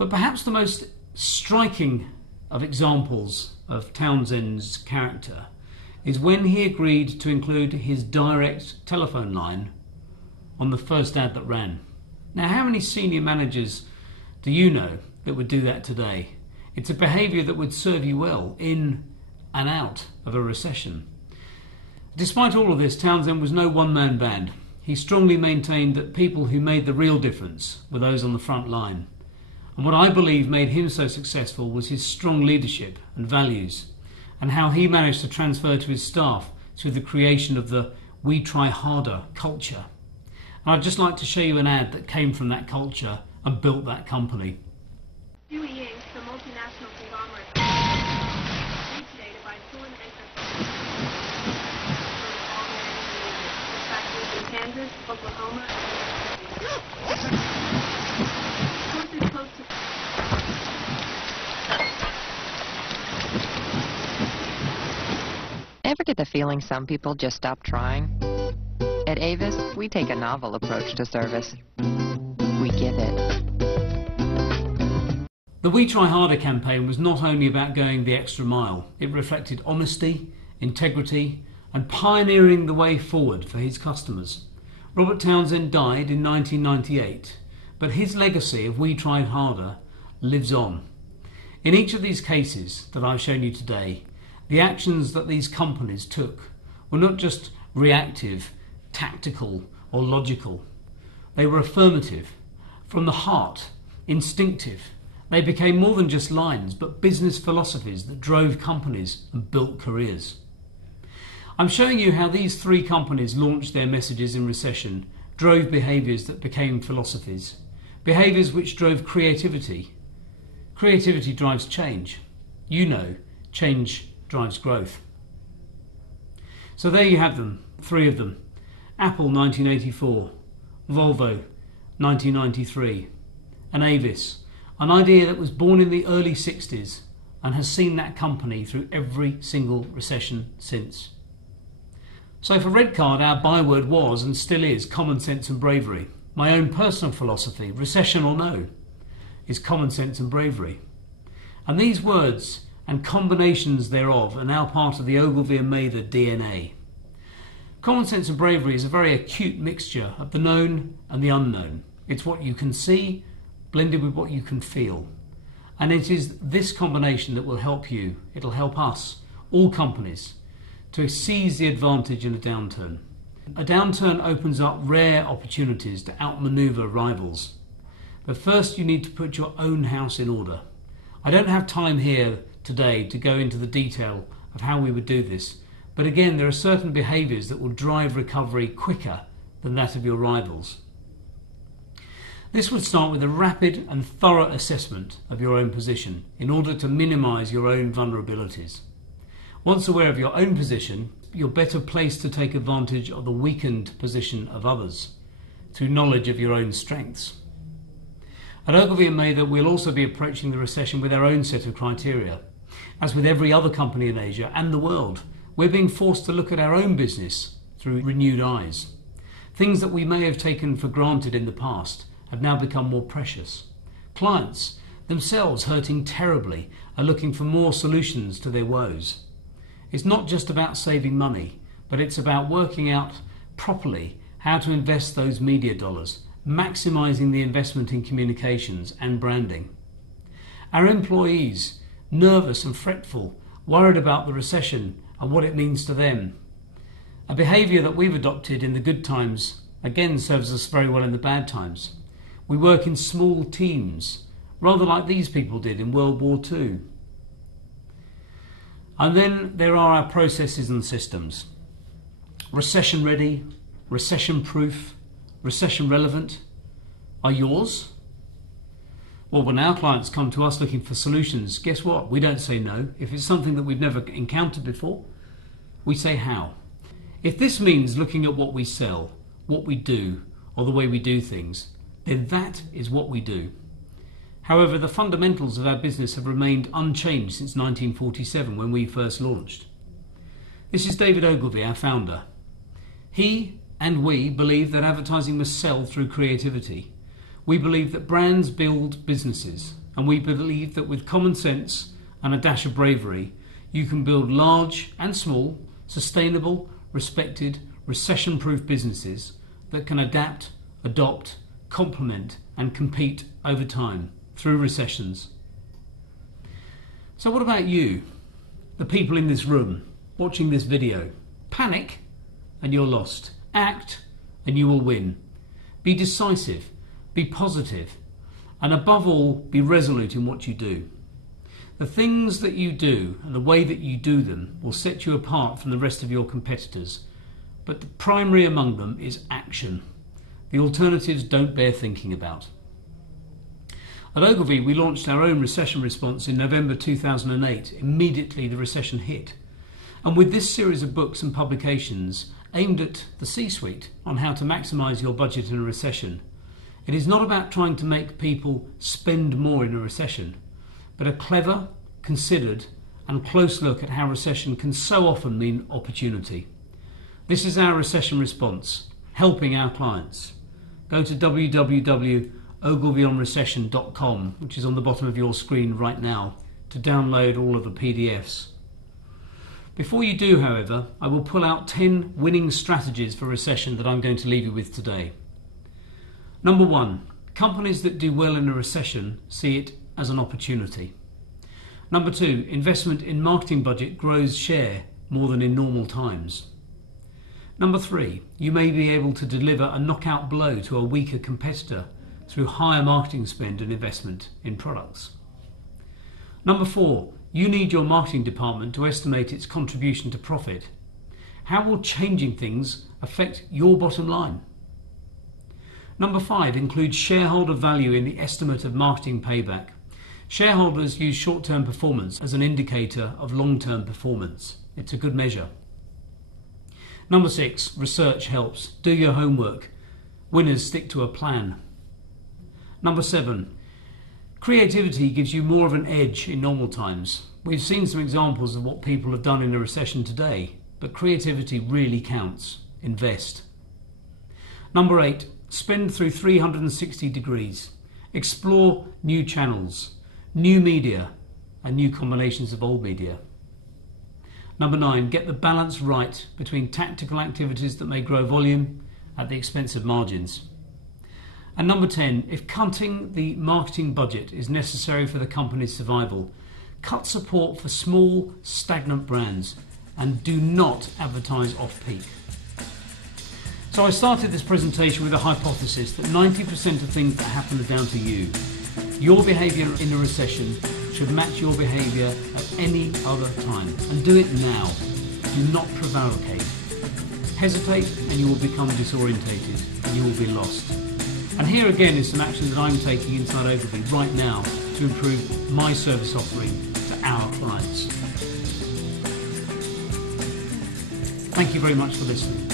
But perhaps the most striking of examples of Townsend's character is when he agreed to include his direct telephone line on the first ad that ran. Now, how many senior managers do you know that would do that today? It's a behaviour that would serve you well in and out of a recession. Despite all of this, Townsend was no one-man band. He strongly maintained that people who made the real difference were those on the front line. And what I believe made him so successful was his strong leadership and values, and how he managed to transfer to his staff through the creation of the "We Try Harder" culture. And I'd just like to show you an ad that came from that culture and built that company. QE Inc., the multinational conglomerate, by Fluent factories in Kansas, Oklahoma, Ever get the feeling some people just stop trying? At Avis, we take a novel approach to service. We give it. The We Try Harder campaign was not only about going the extra mile, it reflected honesty, integrity, and pioneering the way forward for his customers. Robert Townsend died in 1998, but his legacy of We Tried Harder lives on. In each of these cases that I've shown you today, the actions that these companies took were not just reactive, tactical, or logical. They were affirmative, from the heart, instinctive. They became more than just lines, but business philosophies that drove companies and built careers. I'm showing you how these three companies launched their messages in recession, drove behaviours that became philosophies, behaviours which drove creativity. Creativity drives change. You know, change drives growth. So there you have them, three of them. Apple 1984, Volvo 1993, and Avis, an idea that was born in the early 60s and has seen that company through every single recession since. So for Redcard, our byword was and still is common sense and bravery. My own personal philosophy, recession or no, is common sense and bravery. And these words and combinations thereof are now part of the Ogilvy and Mather DNA. Common sense and bravery is a very acute mixture of the known and the unknown. It's what you can see blended with what you can feel. And it is this combination that will help you, it'll help us, all companies, to seize the advantage in a downturn. A downturn opens up rare opportunities to outmaneuver rivals. But first you need to put your own house in order. I don't have time here today to go into the detail of how we would do this, but again there are certain behaviours that will drive recovery quicker than that of your rivals. This would start with a rapid and thorough assessment of your own position in order to minimise your own vulnerabilities. Once aware of your own position, you're better placed to take advantage of the weakened position of others through knowledge of your own strengths. At Ogilvy and Mather, we'll also be approaching the recession with our own set of criteria. As with every other company in Asia and the world, we're being forced to look at our own business through renewed eyes. Things that we may have taken for granted in the past have now become more precious. Clients, themselves hurting terribly, are looking for more solutions to their woes. It's not just about saving money, but it's about working out properly how to invest those media dollars, maximising the investment in communications and branding. Our employees, nervous and fretful, worried about the recession and what it means to them. A behaviour that we've adopted in the good times again serves us very well in the bad times. We work in small teams, rather like these people did in World War II. And then there are our processes and systems. Recession ready, recession proof, recession relevant. Are yours? Well, when our clients come to us looking for solutions, guess what? We don't say no. If it's something that we've never encountered before, we say how. If this means looking at what we sell, what we do, or the way we do things, then that is what we do. However, the fundamentals of our business have remained unchanged since 1947 when we first launched. This is David Ogilvy, our founder. He and we believe that advertising must sell through creativity. We believe that brands build businesses, and we believe that with common sense and a dash of bravery, you can build large and small, sustainable, respected, recession-proof businesses that can adapt, adopt, complement and compete over time through recessions. So what about you, the people in this room watching this video? Panic and you're lost. Act and you will win. Be decisive, be positive, and above all, be resolute in what you do. The things that you do and the way that you do them will set you apart from the rest of your competitors, but the primary among them is action. The alternatives don't bear thinking about. At Ogilvy, we launched our own recession response in November 2008, immediately the recession hit. And with this series of books and publications aimed at the C-suite on how to maximise your budget in a recession, it is not about trying to make people spend more in a recession, but a clever, considered and close look at how recession can so often mean opportunity. This is our recession response, helping our clients. Go to www.ogilvyonrecession.com, which is on the bottom of your screen right now, to download all of the PDFs. Before you do, however, I will pull out 10 winning strategies for recession that I'm going to leave you with today. Number 1, companies that do well in a recession see it as an opportunity. Number 2, investment in marketing budget grows share more than in normal times. Number 3, you may be able to deliver a knockout blow to a weaker competitor through higher marketing spend and investment in products. Number 4, you need your marketing department to estimate its contribution to profit. How will changing things affect your bottom line? Number 5 includes shareholder value in the estimate of marketing payback. Shareholders use short-term performance as an indicator of long-term performance. It's a good measure. Number 6, research helps. Do your homework. Winners stick to a plan. Number 7, creativity gives you more of an edge in normal times. We've seen some examples of what people have done in a recession today, but creativity really counts. Invest. Number 8, spend through 360 degrees. Explore new channels, new media, and new combinations of old media. Number 9, get the balance right between tactical activities that may grow volume at the expense of margins. And number 10, if cutting the marketing budget is necessary for the company's survival, cut support for small, stagnant brands and do not advertise off-peak. So I started this presentation with a hypothesis that 90% of things that happen are down to you. Your behaviour in a recession should match your behaviour at any other time, and do it now. Do not prevaricate. Hesitate and you will become disorientated and you will be lost. And here again is some action that I'm taking inside Ogilvy right now to improve my service offering to our clients. Thank you very much for listening.